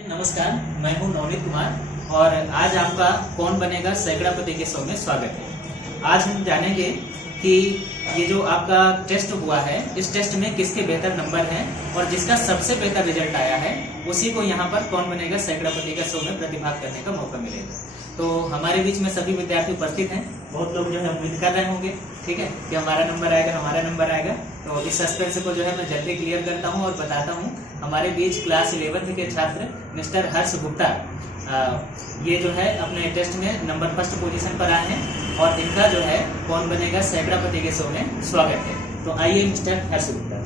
नमस्कार, मैं हूं नवनीत कुमार और आज आपका कौन बनेगा सैकड़ापति के शो में स्वागत है। आज हम जानेंगे कि ये जो आपका टेस्ट हुआ है, इस टेस्ट में किसके बेहतर नंबर हैं और जिसका सबसे बेहतर रिजल्ट आया है उसी को यहाँ पर कौन बनेगा सैकड़ापति के शो में प्रतिभाग करने का मौका मिलेगा। तो हमारे बीच में सभी विद्यार्थी उपस्थित हैं। बहुत लोग जो है उम्मीद कर रहे होंगे, ठीक है, कि हमारा नंबर आएगा। तो इस सस्पेंस को जो है मैं जल्दी क्लियर करता हूं और बताता हूं। हमारे बीच क्लास 11th के छात्र मिस्टर हर्ष गुप्ता, ये जो है अपने टेस्ट में नंबर फर्स्ट पोजीशन पर आए हैं और इनका जो है कौन बनेगा सैकड़ापति के शो में स्वागत है। तो आइए मिस्टर हर्ष गुप्ता।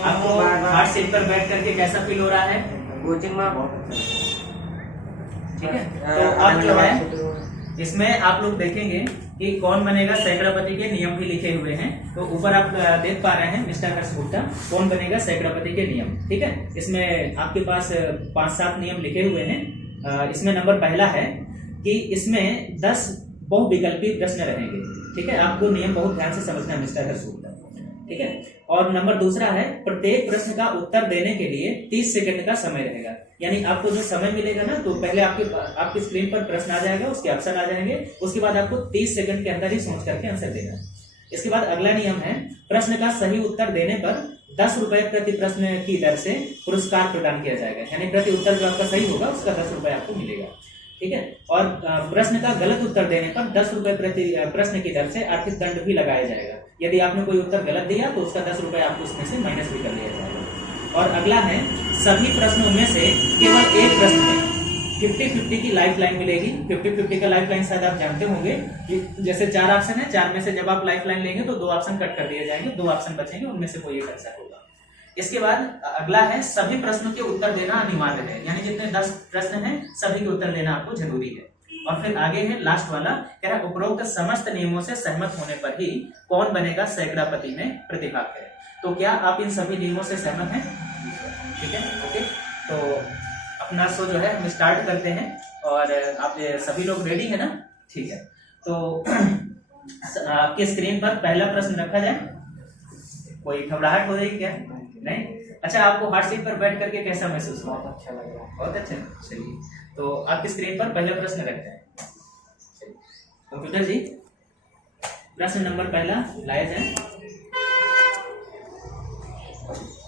आपको हार्ड सीट पर बैठ करके कैसा फील हो रहा है? कोचिंग में बहुत ठीक है। तो अब जो है इसमें आप लोग देखेंगे कि कौन बनेगा सैकड़ापति के नियम भी लिखे हुए हैं। तो ऊपर आप देख पा रहे हैं मिस्टर हर्ष गुप्ता, कौन बनेगा सैकड़ापति के नियम, ठीक है। इसमें आपके पास 5-7 नियम लिखे हुए हैं। इसमें नंबर पहला है कि इसमें 10 बहुविकल्पी प्रश्न रहेंगे, ठीक है। आपको नियम बहुत ध्यान से समझना है मिस्टर हर्ष गुप्ता, ठीक है। और नंबर दूसरा है प्रत्येक प्रश्न का उत्तर देने के लिए 30 सेकंड का समय रहेगा। यानी आपको जो समय मिलेगा ना, तो पहले आपकी स्क्रीन पर प्रश्न आ जाएगा, उसके ऑप्शन आ जाएंगे, उसके बाद आपको 30 सेकंड के अंदर ही सोच करके आंसर देना है। इसके बाद अगला नियम है प्रश्न का सही उत्तर देने पर 10 रुपए प्रति प्रश्न की दर से पुरस्कार प्रदान किया जाएगा। यानी प्रति उत्तर जो आपका सही होगा उसका 10 रुपए आपको मिलेगा, ठीक है। और प्रश्न का गलत उत्तर देने पर 10 रुपए प्रति प्रश्न की दर से आर्थिक दंड भी लगाया जाएगा। यदि आपने कोई उत्तर गलत दिया तो उसका 10 रुपए आपको उसमें से माइनस भी कर लिया जाएगा। और अगला है सभी प्रश्नों में से केवल एक प्रश्न में 50-50 की लाइफ लाइन मिलेगी। 50-50 का लाइफ लाइन शायद आप जानते होंगे कि जैसे 4 ऑप्शन है, 4 में से जब आप लाइफ लाइन लेंगे तो 2 ऑप्शन कट कर दिए जाएंगे, 2 ऑप्शन बचेंगे, उनमें से कोई एक आंसर होगा। इसके बाद अगला है सभी प्रश्नों के उत्तर देना अनिवार्य है। यानी जितने 10 प्रश्न हैं सभी के उत्तर देना आपको जरूरी है। और फिर आगे है लास्ट वाला, कह रहा है उपरोक्त समस्त नियमों से सहमत होने पर ही कौन बनेगा सैकड़ापति में प्रतिभाग करें। तो क्या आप इन सभी नियमों से सहमत हैं? ठीक है, ओके। तो अपना शो जो है हम स्टार्ट करते हैं और आप सभी लोग रेडी है ना? ठीक है। तो आपके स्क्रीन पर पहला प्रश्न रखा जाए। कोई घबराहट हो रही क्या? नहीं? अच्छा, आपको हार्ड सीट पर बैठ करके कैसा महसूस हुआ? बहुत अच्छा लग रहा है। बहुत अच्छा, चलिए। तो आपकी स्क्रीन पर पहला प्रश्न रखते हैं। कंप्यूटर जी, प्रश्न नंबर पहला लाया जाए,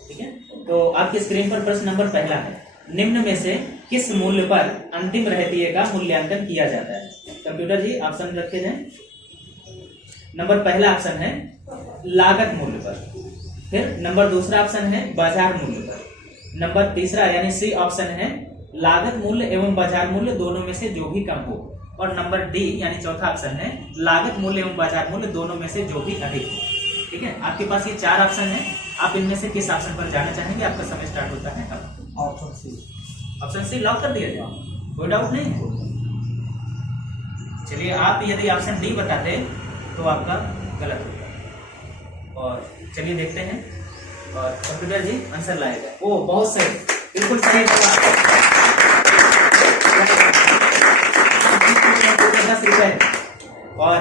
ठीक है। तो आपकी स्क्रीन पर प्रश्न नंबर पहला है, निम्न में से किस मूल्य पर अंतिम रहतिये का मूल्यांकन किया जाता है? कंप्यूटर जी ऑप्शन रखे जाए। नंबर पहला ऑप्शन है लागत मूल्य पर, फिर नंबर दूसरा ऑप्शन है बाजार मूल्य पर, नंबर तीसरा यानी सी ऑप्शन है लागत मूल्य एवं बाजार मूल्य दोनों में से जो भी कम हो, और नंबर डी यानी चौथा ऑप्शन है लागत मूल्य एवं बाजार मूल्य दोनों में से जो भी अधिक हो, ठीक है। आपके पास ये 4 ऑप्शन है, आप इनमें से किस ऑप्शन पर जाना चाहेंगे? आपका समय स्टार्ट होता है अब। Option C. Option C lock कर दिया जाए, कोई डाउट नहीं है? चलिए, आप यदि ऑप्शन डी बताते तो आपका गलत होता। और चलिए देखते हैं, और कंप्यूटर जी आंसर लाएगा। ओ बहुत सही, बिल्कुल सही जवाब। 10 रुपए। और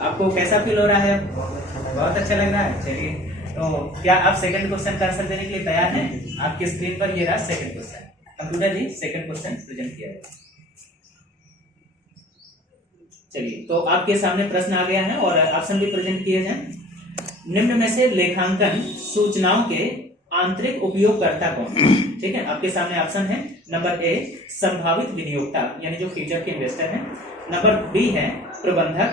आपको कैसा फील हो रहा है? बहुत अच्छा लग रहा है। चलिए, तो क्या आप सेकंड क्वेश्चन का आंसर देने के लिए तैयार हैं? आपकी स्क्रीन पर ये रहा सेकंड क्वेश्चन। कंप्यूटर जी सेकंड क्वेश्चन प्रेजेंट किया है। चलिए, तो आपके सामने प्रश्न आ गया है और ऑप्शन भी प्रेजेंट किए जाएं। निम्न में से लेखांकन सूचनाओं के आंतरिक उपयोगकर्ता कौन? ठीक है, आपके सामने ऑप्शन है। नंबर ए संभावित विनियोक्ता यानी जो फ्यूचर के इन्वेस्टर हैं, नंबर बी है प्रबंधक,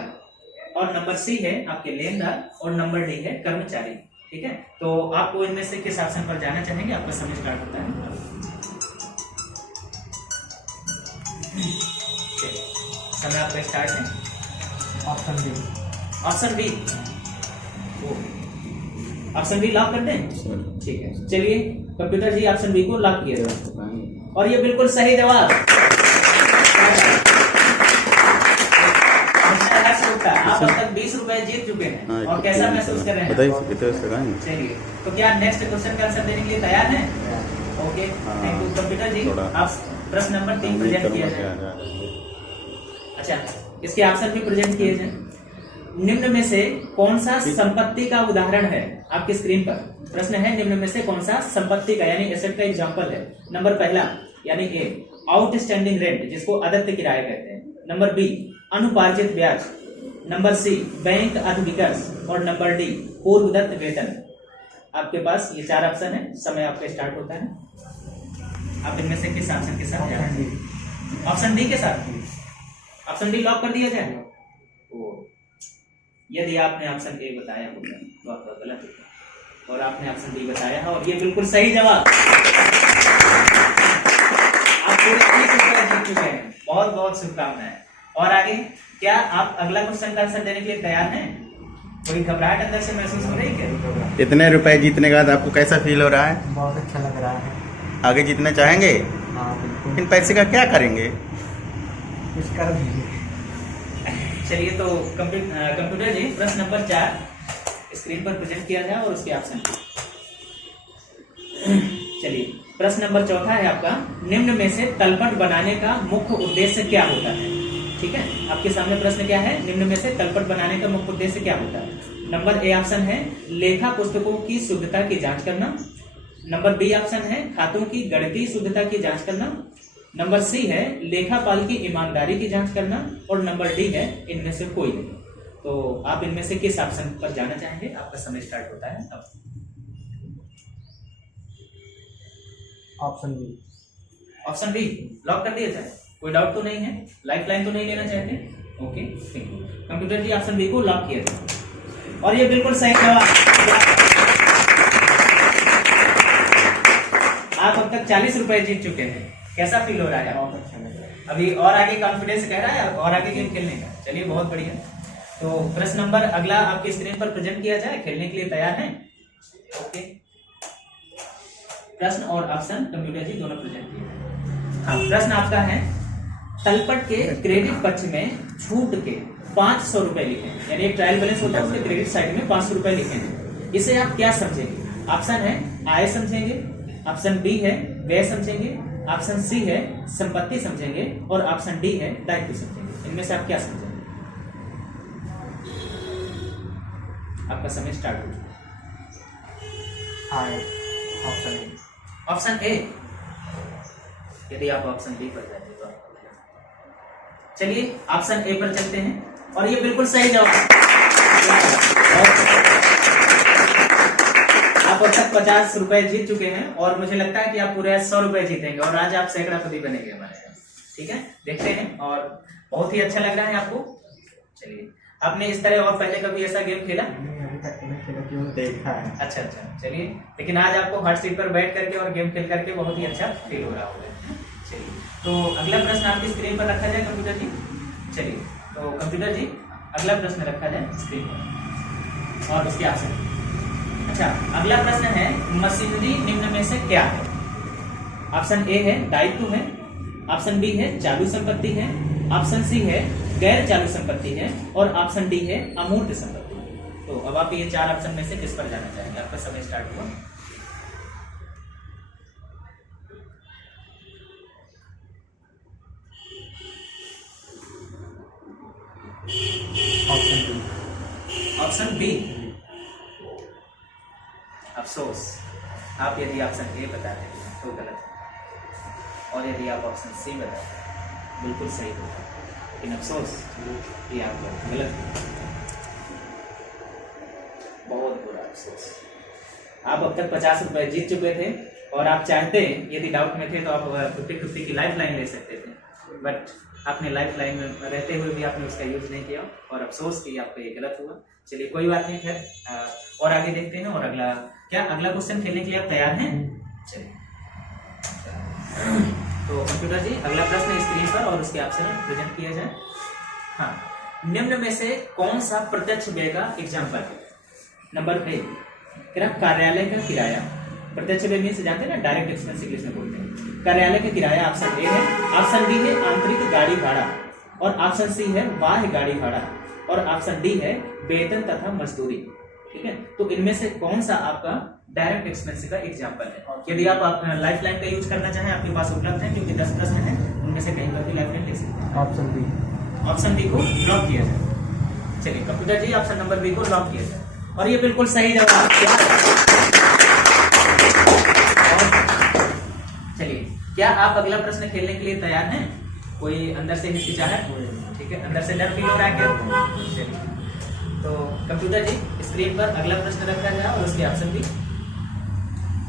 और नंबर सी है आपके लेनदार, और नंबर डी है कर्मचारी, ठीक है। तो आपको इनमें से किस ऑप्शन पर जाना चाहेंगे? आपका समय स्टार्ट होता है। समय आपका स्टार्ट है। Option B. Option B, option B lock कर दें? ठीक है, चलिए कंप्यूटर जी ऑप्शन बी को लॉक किया जाए, और ये बिल्कुल सही जवाब। आप अब तक 20 रुपए जीत चुके हैं और कैसा महसूस कर रहे हैं? चलिए, तो क्या नेक्स्ट क्वेश्चन का आंसर देने के लिए तैयार हैं? Okay, thank you. कंप्यूटर जी आप प्रश्न नंबर 3 प्रेजेंट किया जाए। अच्छा, इसके ऑप्शन भी प्रेजेंट किए जाए। निम्न में से कौन सा संपत्ति का उदाहरण है? आपकी स्क्रीन पर प्रश्न है, निम्न में से कौन सा संपत्ति का यानी एसेट का एग्जांपल है? नंबर पहला यानी ए आउटस्टैंडिंग रेंट, जिसको अदत्त किराया कहते हैं। नंबर बी अनुपार्जित ब्याज। नंबर सी बैंक अधिविकर्ष। और नंबर डी पूर्वदत्त वेतन। आपके पास ये 4 ऑप्शन है, समय आपका स्टार्ट होता है। आप इनमें से किस ऑप्शन के साथ जा रहे हैं? ऑप्शन डी के साथ। ऑप्शन डी लॉक कर दिया जाए। यदि आपने ऑप्शन ए बताया होगा तो आपका गलत होगा, और आपने ऑप्शन डी बताया है और ये बिल्कुल सही जवाब। आप पूरे 30 रुपए जीत चुके हैं। बहुत बहुत शुभकामनाएं। और आगे क्या आप अगला क्वेश्चन का आंसर देने के लिए तैयार हैं? कोई घबराहट अंदर से महसूस हो रही है क्या? इतने रुपए जीतने के बाद आपको कैसा फील हो रहा है? बहुत अच्छा लग रहा है। आगे जीतना चाहेंगे? हाँ बिल्कुल। इन पैसे का क्या करेंगे? कुछ कर दीजिए। चलिए तो कंप्यूटर जी प्रश्न नंबर 4 स्क्रीन पर प्रेजेंट किया जाए और उसके ऑप्शन। चलिए प्रश्न नंबर 4 है आपका, निम्न में से तलपट बनाने का मुख्य उद्देश्य क्या होता है? ठीक है, आपके सामने प्रश्न क्या है, निम्न में से तलपट बनाने का मुख्य उद्देश्य क्या होता है? नंबर ए ऑप्शन है लेखा पुस्तकों की शुद्धता की जांच करना। नंबर बी ऑप्शन है खातों की गणितीय शुद्धता की जांच करना। नंबर सी है लेखापाल की ईमानदारी की जांच करना। और नंबर डी है इनमें से कोई नहीं। तो आप इनमें से किस ऑप्शन पर जाना चाहेंगे? आपका समय स्टार्ट होता है अब। Option B. Option B lock कर दिया जाए। कोई डाउट तो नहीं है? लाइफ लाइन तो नहीं लेना चाहते? Okay thank you. Computer ji option B को लॉक किया जाए और ये बिल्कुल सही जवाब। आप अब तक 40 रुपए जीत चुके हैं। कैसा फील हो रहा है? बहुत अच्छा लग रहा है। अभी और आगे कॉन्फिडेंस कह रहा है और आगे गेम खेलने का। चलिए बहुत बढ़िया। तो प्रश्न नंबर अगला आपकी स्क्रीन पर प्रेजेंट किया जाए। खेलने के लिए तैयार हैं? ओके, प्रश्न और ऑप्शन कंप्यूटर जी दोनों प्रेजेंट किए। हाँ, प्रश्न आपका है तलपट के क्रेडिट पक्ष में छूट के 500 रुपए लिखें। यानी एक ट्रायल बैलेंस होता है, उसके क्रेडिट साइड में 500 रुपए लिखेंगे। इसे आप क्या समझेंगे? ऑप्शन है आय समझेंगे, ऑप्शन बी है व्यय समझेंगे, ऑप्शन सी है संपत्ति समझेंगे और ऑप्शन डी है दायित्व समझेंगे। इनमें से आप क्या समझेंगे? आपका समय स्टार्ट हो चुका आय। Option A. Option A. यदि आप ऑप्शन बी पर जाएंगे तो आपका गलत। चलिए ऑप्शन ए पर चलते हैं और ये बिल्कुल सही जवाब। आप अब तक 50 रुपए जीत चुके हैं और मुझे लगता है कि आप पूरे 100 रुपए जीतेंगे और आज आप सैकड़ापति बनेंगे हमारे यहाँ। ठीक है, देखते हैं। और बहुत ही अच्छा लग रहा है आपको। चलिए, आपने इस तरह और पहले कभी ऐसा गेम खेला? अभी तक नहीं खेला, क्यों देखा है। अच्छा, चलिए, लेकिन आज आपको हॉट सीट पर बैठ करके और गेम खेल करके बहुत ही अच्छा फील हो रहा होगा। चलिए, तो अगला प्रश्न आपकी स्क्रीन पर रखा जाए कंप्यूटर जी। चलिए, तो कंप्यूटर जी अगला प्रश्न रखा जाए स्क्रीन पर और उसके ऑप्शन। अच्छा, अगला प्रश्न है मशीनरी निम्न में से क्या है? ऑप्शन ए है दायित्व है, ऑप्शन बी है चालू संपत्ति है, ऑप्शन सी है गैर चालू संपत्ति है और ऑप्शन डी है अमूर्त संपत्ति। तो अब आप ये 4 ऑप्शन में से किस पर जाना चाहेंगे? आपका समय स्टार्ट हुआ। Option B. Option B. अफसोस, आप यदि ऑप्शन ए बता रहे हैं तो गलत है और यदि आप ऑप्शन सी बता रहे हैं बिल्कुल सही होगा, लेकिन अफसोस ये आपका गलत है। बहुत बुरा अफसोस। आप अब तक 50 रुपए जीत चुके थे और आप चाहते यदि डाउट में थे तो आप 50-50 की लाइफ लाइन ले सकते थे, बट आपने लाइफ लाइन में रहते हुए भी आपने उसका यूज नहीं किया और अफसोस कि आपका ये गलत हुआ। चलिए कोई बात नहीं, खैर और आगे देखते हैं। और अगला क्वेश्चन खेलने के लिए आप तैयार हैं? चलिए, तो कंप्यूटर जी अगला प्रश्न स्क्रीन पर और उसके ऑप्शन प्रेजेंट किया जाए। हाँ, निम्न में से कौन सा प्रत्यक्ष व्यय का एग्जाम्पल है? नंबर ए कार्यालय का किराया। प्रत्यक्ष व्यय मीन्स जानते हैं ना, डायरेक्ट एक्सपेंस इंग्लिश में बोलते हैं। कार्यालय का किराया ऑप्शन ए है, ऑप्शन बी है आंतरिक गाड़ी भाड़ा और ऑप्शन सी है बाह्य गाड़ी भाड़ा और ऑप्शन डी है वेतन तथा मजदूरी। ठीक है, तो इनमें से कौन सा आपका डायरेक्ट एक्सपेंस का एग्जाम्पल है? यदि आप लाइफ लाइन का यूज करना चाहें आपके पास उपलब्ध है, क्योंकि 10 प्रश्न है, उनमें से कहीं पर भी लाइफ लाइन ले सकते हैं। Option B. ऑप्शन डी को लॉक किया जाए। चलिए computer ji option number B को लॉक किया जाए और ये बिल्कुल सही जवाब क्या है। चलिए क्या आप अगला प्रश्न खेलने के लिए तैयार हैं? कोई अंदर से हिचकिचाहट? ठीक है, अंदर से डर फील हो रहा है क्या? चलिए तो कंप्यूटर जी स्क्रीन पर अगला प्रश्न रखा जाए और उसके ऑप्शन भी।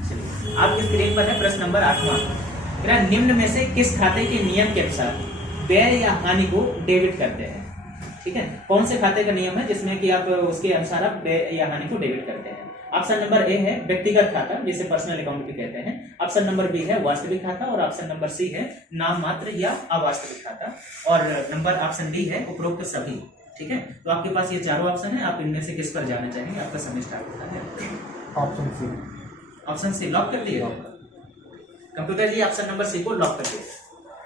चलिए आपकी स्क्रीन पर है प्रश्न नंबर 8वां। निम्न में से किस खाते के नियम के अनुसार व्यय या हानि को डेबिट करते हैं? ठीक है, कौन से खाते का नियम है जिसमें कि आप उसके अनुसार आप व्यय या हानि को डेबिट करते हैं? ऑप्शन नंबर ए है व्यक्तिगत खाता जिसे पर्सनल अकाउंट भी कहते हैं, ऑप्शन नंबर बी है वास्तविक खाता और ऑप्शन नंबर सी है नाम मात्र या अवास्तविक खाता और नंबर ऑप्शन डी है उपरोक्त सभी। ठीक है, तो आपके पास ये चारों ऑप्शन है, आप इनमें से किस पर जाना चाहेंगे? आपका समय स्टार्ट होता है। Option C. Option C lock कर दिए computer ji, option number C को लॉक कर दिए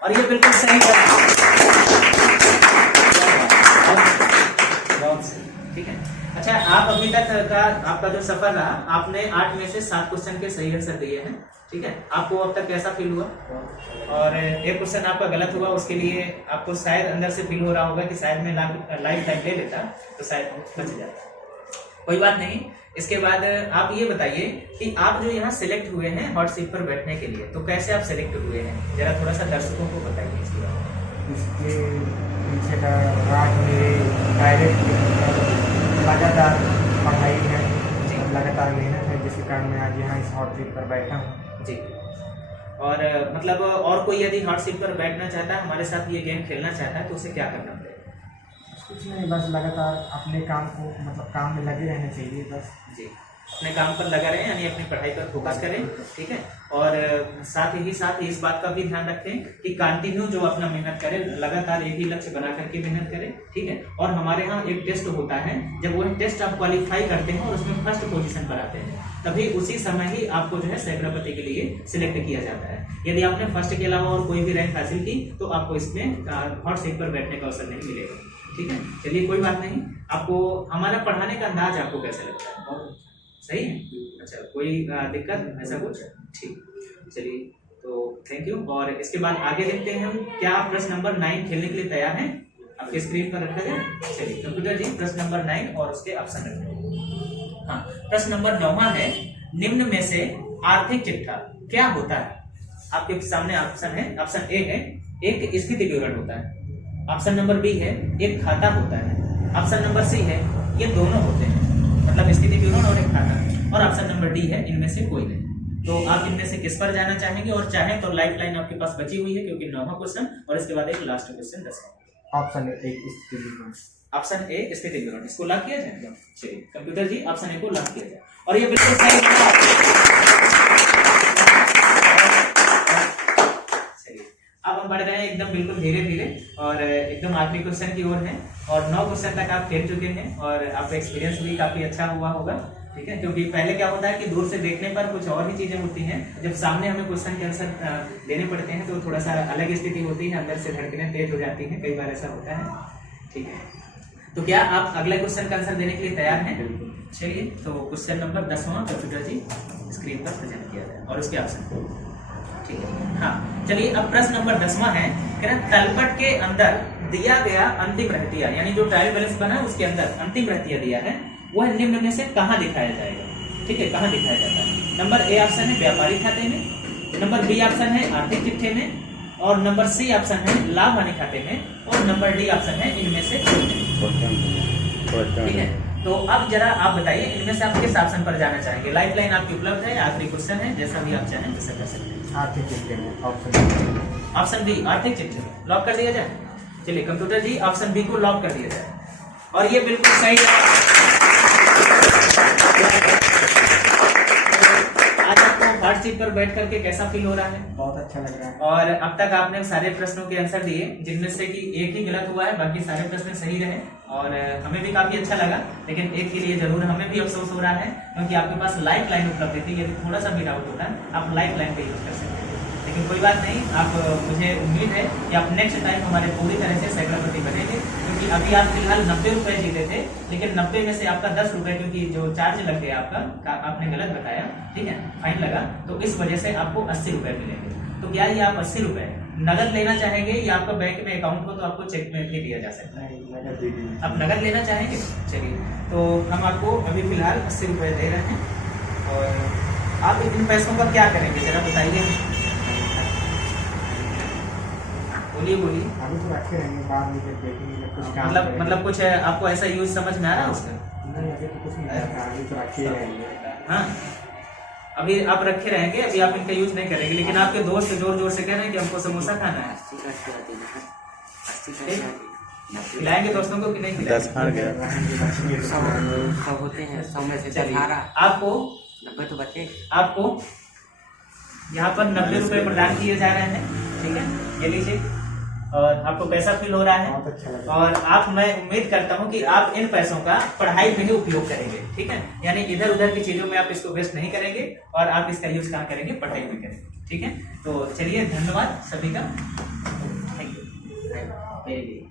और ये बिल्कुल सही है। ठीक है, अच्छा आप अभी तक का आपका जो सफर रहा, आपने 8 में से 7 क्वेश्चन के सही आंसर दिए हैं। ठीक है, आपको अब तक कैसा फील हुआ? और एक क्वेश्चन आपका गलत हुआ, उसके लिए आपको शायद अंदर से फील हो रहा होगा कि शायद मैं लाइफ टाइम ले लेता तो शायद बच जाता। कोई बात नहीं, इसके बाद आप ये बताइए कि आप जो यहाँ सिलेक्ट हुए हैं हॉट सीट पर बैठने के लिए, तो कैसे आप सिलेक्ट हुए हैं? जरा थोड़ा सा दर्शकों को बताइए इसके बारे में। इसके पीछे का राज मेरे डायरेक्ट लगातार पढ़ाई है, लगातार मेहनत है, जिसके कारण मैं आज यहाँ इस हॉट सीट पर बैठा हूँ। जी, और मतलब और कोई यदि हॉट सीट पर बैठना चाहता है, हमारे साथ ये गेम खेलना चाहता है, तो उसे क्या करना पड़ेगा? कुछ नहीं, बस लगातार अपने काम को काम में लगे रहना चाहिए बस। जी, अपने काम पर लगा रहे, यानी अपनी पढ़ाई पर फोकस करें। ठीक है, और साथ ही इस बात का भी ध्यान रखें कि कंटिन्यू जो अपना मेहनत करें, लगातार एक ही लक्ष्य बना करके मेहनत करें। ठीक है, और हमारे यहाँ एक टेस्ट होता है, जब वो टेस्ट आप क्वालिफाई करते हैं और उसमें फर्स्ट पोजीशन पर आते हैं, तभी उसी समय ही आपको जो है सैकड़ापति के लिए सिलेक्ट किया जाता है। यदि आपने फर्स्ट के अलावा और कोई भी रैंक हासिल की तो आपको इसमें हॉट सीट पर बैठने का अवसर नहीं मिलेगा। ठीक है, चलिए कोई बात नहीं। आपको हमारा पढ़ाने का अंदाज आपको कैसा लगता है? बहुत सही है। अच्छा, कोई दिक्कत ऐसा कुछ? ठीक, चलिए तो थैंक यू। और इसके बाद आगे देखते हैं हम, क्या आप प्रश्न नंबर 9 खेलने के लिए तैयार हैं? आपके स्क्रीन पर रखा जाए। चलिए कंप्यूटर जी प्रश्न नंबर 9 और उसके ऑप्शन रखें। हाँ, प्रश्न नंबर 9वां है, निम्न में से आर्थिक चिट्ठा क्या होता है? आपके सामने ऑप्शन है, ऑप्शन ए है एक स्थिति विवरण होता है, ऑप्शन नंबर बी है एक खाता होता है, ऑप्शन नंबर सी है ये दोनों होते हैं, मतलब स्थिति विवरण और एक खाता, और ऑप्शन नंबर डी है इनमें से कोई नहीं। तो आप इनमें से किस पर जाना चाहेंगे? और चाहें तो लाइफ लाइन आपके पास बची हुई है, क्योंकि 9वां क्वेश्चन और इसके बाद एक लास्ट क्वेश्चन 10वां। ऑप्शन ए स्थिति विवरण। ऑप्शन ए स्थिति विवरण, इसको लॉक किया जाए। चलिए कंप्यूटर जी ऑप्शन ए को लॉक किया जाए और ये बिल्कुल सही है। अब हम बढ़ गए हैं एकदम बिल्कुल धीरे धीरे और एकदम आखिरी क्वेश्चन की ओर हैं और 9 क्वेश्चन तक आप खेल चुके हैं और आपका एक्सपीरियंस भी काफी अच्छा हुआ होगा। ठीक है, क्योंकि पहले क्या होता है कि दूर से देखने पर कुछ और ही चीजें होती हैं, जब सामने हमें क्वेश्चन के आंसर देने पड़ते हैं तो थोड़ा सा अलग स्थिति होती है, अंदर से धड़कनें तेज हो जाती हैं, कई बार ऐसा होता है। ठीक है, तो क्या आप अगले क्वेश्चन का आंसर देने के लिए तैयार हैं? चलिए तो क्वेश्चन नंबर 10वां कंप्यूटर जी स्क्रीन पर प्रेजेंट किया जाए और उसके ऑप्शन। ठीक है, हाँ चलिए अब प्रश्न नंबर 10वां है, तलपट के अंदर दिया गया अंतिम रहतिया, यानी जो ट्रायल बैलेंस बना है उसके अंदर अंतिम रहतिया दिया है, वह निम्न में से कहाँ दिखाया जाएगा? ठीक है, कहाँ दिखाया जाता है? नंबर ए ऑप्शन है व्यापारिक खाते में, नंबर बी ऑप्शन है आर्थिक चिट्ठे में, और नंबर सी ऑप्शन है लाभ हानि खाते में, और नंबर डी ऑप्शन है इनमें से कोई नहीं। ठीक है, तो अब जरा आप बताइए इनमें से आप किस ऑप्शन पर जाना चाहेंगे? लाइफ लाइन आपकी उपलब्ध है, आखिरी क्वेश्चन है, जैसा भी आप चाहें वैसा कर सकते हैं। आर्थिक चिट्ठे में ऑप्शन बी आर्थिक चिट्ठे लॉक कर दिया जाए। चलिए कंप्यूटर जी ऑप्शन बी को लॉक कर दिया जाए और ये बिल्कुल सही है। आज आपको हॉट सीट पर बैठ करके कैसा फील हो रहा है? बहुत अच्छा लग रहा है। और अब तक आपने सारे प्रश्नों के आंसर दिए, जिनमें से कि एक ही गलत हुआ है, बाकी सारे प्रश्न सही रहे और हमें भी काफी अच्छा लगा। लेकिन एक के लिए जरूर हमें भी अफसोस हो रहा है, क्योंकि आपके पास लाइफ लाइन उपलब्ध थी, यदि थोड़ा सा भी डाउट होता आप लाइफ लाइन पे यूज कर सकते हैं। लेकिन कोई बात नहीं, आप मुझे उम्मीद है कि आप नेक्स्ट टाइम हमारे पूरी तरह से सैकड़ापति बनेंगे, क्योंकि अभी आप फिलहाल 90 रुपए जीते थे, लेकिन 90 में से आपका 10 रुपए, क्योंकि जो चार्ज लग गया आपका, आपने गलत बताया, ठीक है, फाइन लगा, तो इस वजह से आपको 80 रुपए मिलेंगे। तो क्या ये आप 80 रुपए नगद लेना चाहेंगे या आपका बैंक में अकाउंट हो तो आपको चेक में भी दिया जा सकता है। नहीं नगद दे दीजिए। आप नगद लेना चाहेंगे? चलिए, तो हम आपको अभी फिलहाल 80 रुपये दे रहे हैं। और आप इन पैसों का क्या करेंगे जरा बताइए। बोलिए बोलिए। अभी तो रखे रहेंगे, बाद में जब देखेंगे जब कुछ काम करेंगे। मतलब कुछ आपको ऐसा यूज समझ में आ रहा है उसका? नहीं अभी तो कुछ नहीं करता, अभी तो रखे ही रहेंगे। हाँ, अभी आप रखे रहेंगे, अभी आप इनका यूज नहीं करेंगे, लेकिन आपके दोस्त जोर जोर से कह रहे हैं कि हमको समोसा खाना है। खिलाएंगे दोस्तों को कि नहीं खिलाएंगे? 10 हार गया। सब होते हैं 100 में से 10 हारा, आपको 90 तो बचे। आपको यहाँ पर 90 रुपए प्रदान किए जा रहे हैं, ठीक है, ये लीजिए। और आपको कैसा फील हो रहा है? बहुत अच्छा लगा। और आप, मैं उम्मीद करता हूँ कि आप इन पैसों का पढ़ाई में ही उपयोग करेंगे, ठीक है, यानी इधर उधर की चीजों में आप इसको वेस्ट नहीं करेंगे और आप इसका यूज कहाँ करेंगे? पढ़ाई में करेंगे, ठीक है। तो चलिए, धन्यवाद सभी का, थैंक यू।